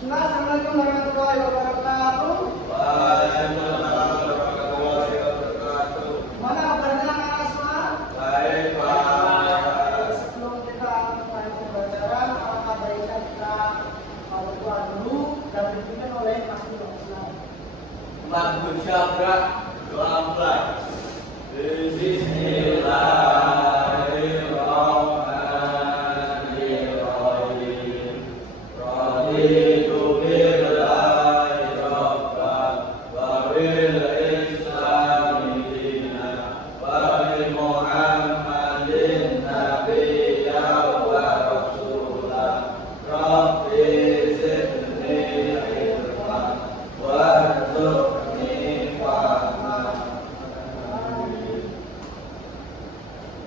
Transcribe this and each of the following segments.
Assalamualaikum warahmatullahi wabarakatuh. Waalaikumsalam warahmatullahi wabarakatuh. Mana kabarnya anak-anak semua? Baik, Pak. Sebelum kita mulai pembelajaran, alangkah baiknya kita berdoa dulu dan dipimpin oleh Mas Ibnu Islam. Makbul Syabrak, doa mulai. Bismillahirrahmanirrahim. Raditu billahi rabban wa bil islami dinan wa bi Muhammadin nabiyyan wa rasulan. Rabbi zidni ilman warzuqni fahman.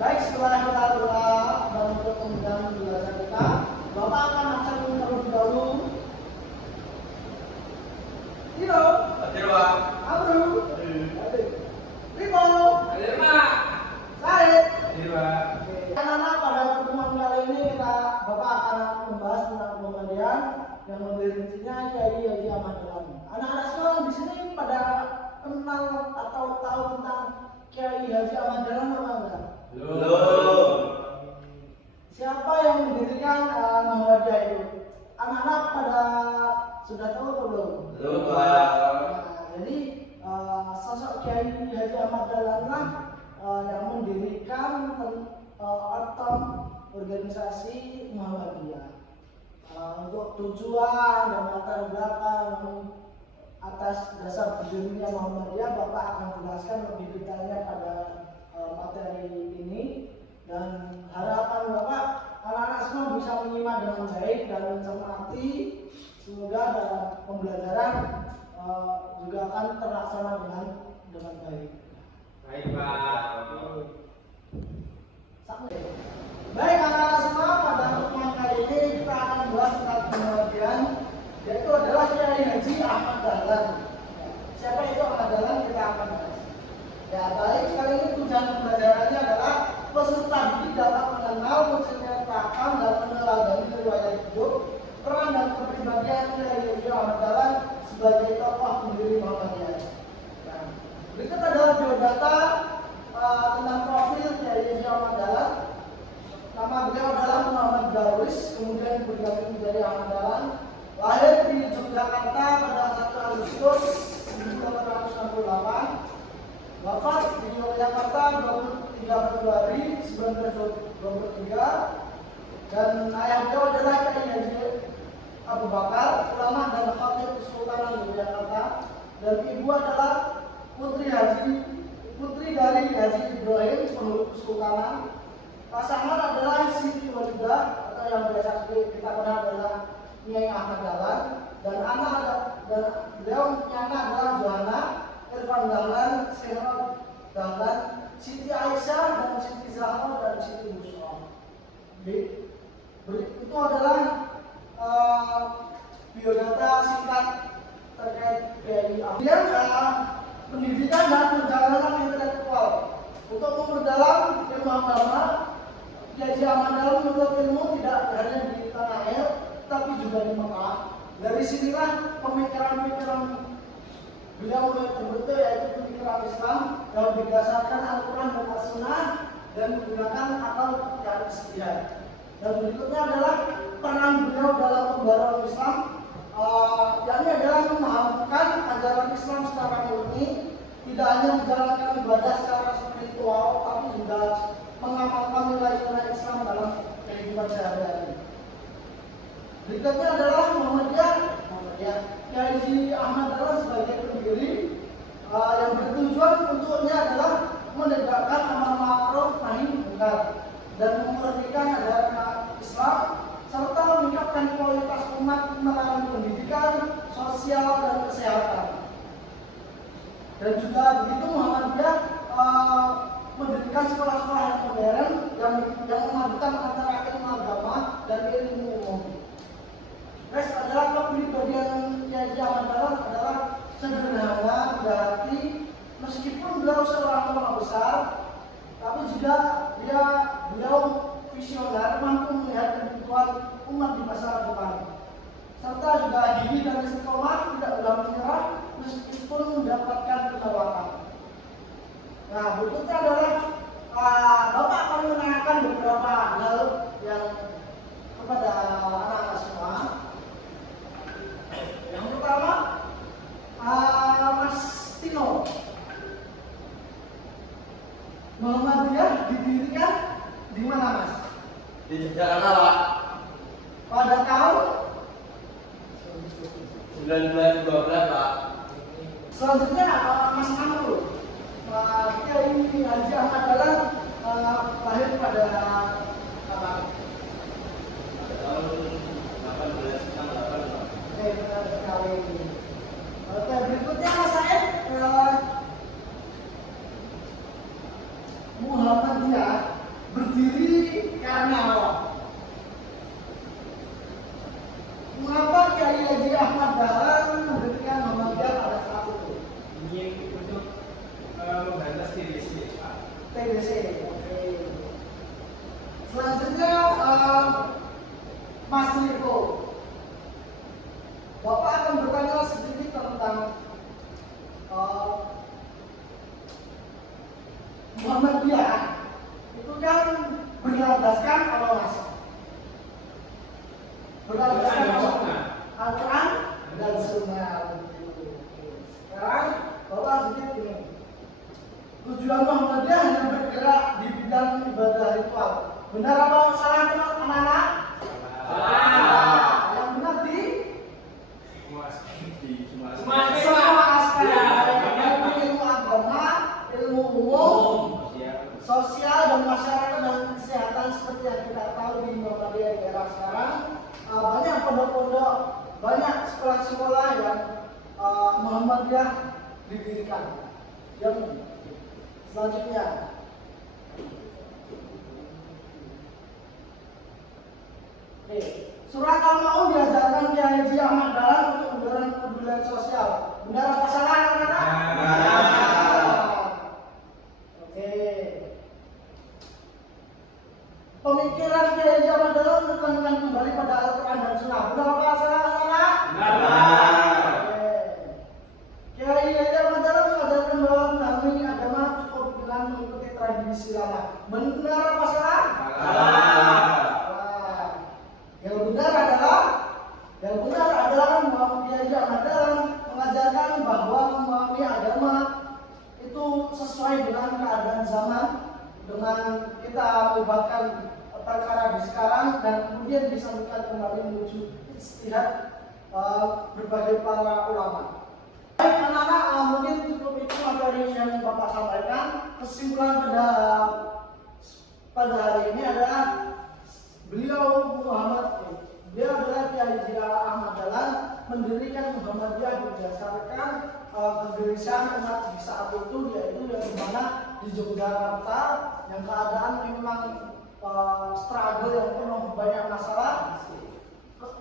Baik, setelah kita doa dan untuk pembukaan pembelajaran kita, Bapak akan absen terlebih dahulu. Tiro, Hadir, Pak. Abru, Riko, Hadir, Pak. Said. Hadir, Pak. Anak-anak, pada pertemuan kali ini Bapak akan membahas tentang pemberian yang memberi rincinya Kiai Haji Ahmad Dahlan. Anak-anak sekarang di sini pada kenal atau tahu tentang Kiai Haji Ahmad Dahlan apa enggak? Belum. Siapa yang mendirikan Muhammadiyah itu? Anak-anak pada sudah tahu atau belum? Belum, Pak. Nah, jadi sosok Kiai Haji Ahmad Dahlan lah yang mendirikan ortom organisasi Muhammadiyah. Untuk tujuan dan latar belakang atas dasar berdirinya Muhammadiyah, Bapak akan jelaskan lebih detailnya pada materi ini, dan harapan Bapak anak-anak semua bisa menyimak dengan baik dan mencermati. Semoga dalam pembelajaran juga akan terlaksana dengan baik. Baik, Pak. Baik anak-anak semua, pada pertemuan kali ini kita akan membahas tentang pembelajaran, yaitu adalah Kiai Haji Ahmad Dahlan. Siapa itu Ahmad Dahlan, kita akan bahas. Ya baik, kali ini tujuan pembelajarannya adalah peserta didik dapat mengenal munculnya pakam dan meneladani riwayat hidup, peran dan kepribadian Kiai Haji Ahmad Dahlan sebagai tokoh pendiri Muhammadiyah. Nah, berikut adalah biodata tentang profil Kiai Haji Ahmad Dahlan. Nama beliau adalah Muhammad Darwis, kemudian berganti menjadi Ahmad Dahlan. Lahir di Yogyakarta pada 1 Agustus 1868. Wafat di Yogyakarta 23 Februari 1923. Dan ayah beliau adalah Kiai Haji Abu Bakar, ulama dan khatib Kesultanan Yogyakarta. Dan ibu adalah putri dari Haji Ibrahim, penghulu Kesultanan. Pasangan adalah Siti Walidah atau yang biasa kita kenal adalah Nyai Ahmad Dahlan, dan beliau punya anak adalah Johanna, Irfan Dahlan, Sehra Dahlan, Siti Aisyah, dan Siti Zahra, dan Siti Busra. Itu adalah biodata singkat terkait Kiai Ahmad. Kemudian pendidikan dan perjalanan intelektual. Untuk memperdalam ilmu agama, Kiai Haji Ahmad Dahlan menuntut ilmu tidak hanya di tanah air, tapi juga di Mekah. Dari sinilah pemikiran-pemikiran beliau mulai terbentuk, yaitu pemikiran Islam yang berdasarkan Al-Quran dan As-Sunnah dan menggunakan akal dan istihad. Dan berikutnya adalah peran beliau dalam pembaruan Islam, yakni adalah memahamkan ajaran Islam secara murni, tidak hanya menjalankan ibadah secara spiritual, tapi juga mengamalkan nilai-nilai Islam dalam kehidupan sehari-hari. Berikutnya adalah Muhammadiyah. Kiai Haji Ahmad Dahlan sebagai pendiri yang bertujuan untuknya adalah menegakkan amar ma'ruf nahi munkar dan memurnikan ajaran Islam serta meningkatkan kualitas umat melalui pendidikan, sosial, dan kesehatan. Dan juga begitu Muhammadiyah mendirikan sekolah-sekolah yang modern yang memadukan antara ilmu agama dan ilmu umum. Next adalah kepribadian Kiai Haji Ahmad Dahlan adalah sederhana, berhati, meskipun beliau seorang ulama besar, tapi juga beliau visioner, mampu melihat kebutuhan umat di masa depan. serta juga gigi dan istiqomah, tidak mudah menyerah meskipun mendapatkan penolakan. Nah, berikutnya adalah Bapak akan menanyakan beberapa hal yang kepada anak-anak semua. Yang pertama, Mas Tino, Muhammadiyah didirikan di mana, Mas? Di Jakarta, Pak. Pada tahun 1912, Pak. selanjutnya Mas Amrul, Kiai Haji Ahmad Dahlan lahir pada kapan? Pada tahun 1868, Pak. Oke, benar sekali. Oke, berikutnya Mas Said, Muhammadiyah berdiri karena apa? Mengapa Kiai Haji Ahmad Dahlan mendirikan Muhammadiyah pada saat itu? Ingin untuk memberantas TBC, Pak. TBC. Oke. Selanjutnya Mas Riko, Bapak akan bertanya sedikit tentang Muhammadiyah. Itu kan berlandaskan apa, Mas? Berlandaskan apa? Al-Quran dan Sunnah. Sekarang Bapak sedikit ini. Tujuan Muhammadiyah hanya bergerak di bidang ibadah ritual. Benar apa salah, anak-anak? Salah. Yang benar di Semua semua aspek, yaitu ilmu agama, ilmu umum, sosial dan masyarakat dan kesehatan seperti yang kita tahu di Muhammadiyah di era sekarang. Banyak pondok-pondok, banyak sekolah-sekolah yang Muhammadiyah didirikan. Yang selanjutnya, Surat Al-Maun diajarkan Kiai Haji Ahmad Dahlan untuk mendorong kepedulian sosial. Benar apa salah, anak-anak? Oke. Pemikiran Kiai Haji Ahmad Dahlan menekankan kembali pada Al-Quran dan Sunnah. Benar apa salah, anak-anak? Oke. Kiai Haji Ahmad Dahlan mengajarkan bahwa memahami agama cukup dengan mengikuti tradisi lama. Benar apa salah? Yang benar adalah Kiai Haji Ahmad Dahlan mengajarkan bahwa memahami agama itu sesuai dengan keadaan zaman, dengan kita melibatkan perkara di sekarang dan kemudian disambungkan kembali menuju ijtihad berbagai para ulama. Baik anak-anak, mungkin cukup itu materi yang Bapak sampaikan. Kesimpulan pada hari ini adalah Beliau adalah Kiai Haji Ahmad Dahlan mendirikan Muhammadiyah berdasarkan kegelisahan umat di saat itu, yaitu yang dimana di Yogyakarta yang keadaan memang struggle yang penuh banyak masalah,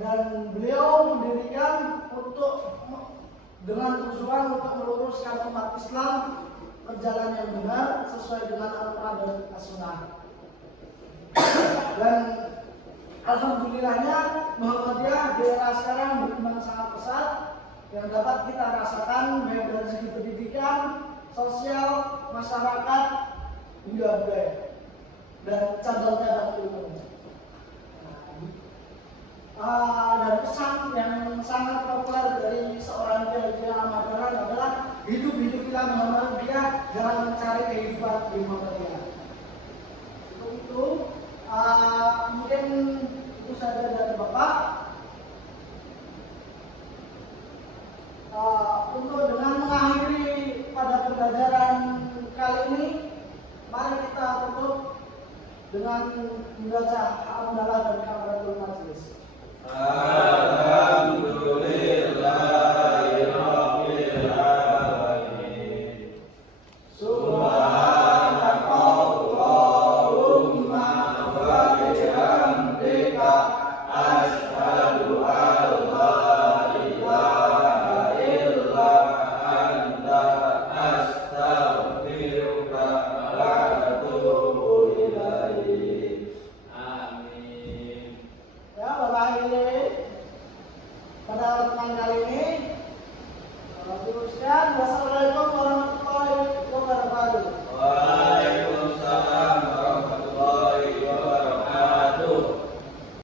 dan beliau mendirikan untuk dengan tujuan untuk meluruskan umat Islam ke jalan yang benar sesuai dengan Al-Quran dan As-Sunnah. Dan alhamdulillahnya Muhammadiyah di era sekarang berkembang sangat pesat yang dapat kita rasakan baik dari segi pendidikan, sosial, masyarakat, hingga budaya dan cabang-cabang ilmu. Dan pesan yang sangat populer dari seorang Kiai Haji Ahmad Dahlan adalah hidup-hiduplah Muhammadiyah, jangan mencari kehidupan di Muhammadiyah. Itu mungkin itu saja dari Bapak. Untuk dengan mengakhiri pada pembelajaran kali ini, mari kita tutup dengan membaca hamdalah dan kafaratul majelis. Alhamdulillahirabbil alamin. Subhanakallahumma wa bihamdika asyhadu an la ilaha illa anta astaghfiruka wa atubu ilaik. Amin. Ya, bye-bye. wassalamualaikum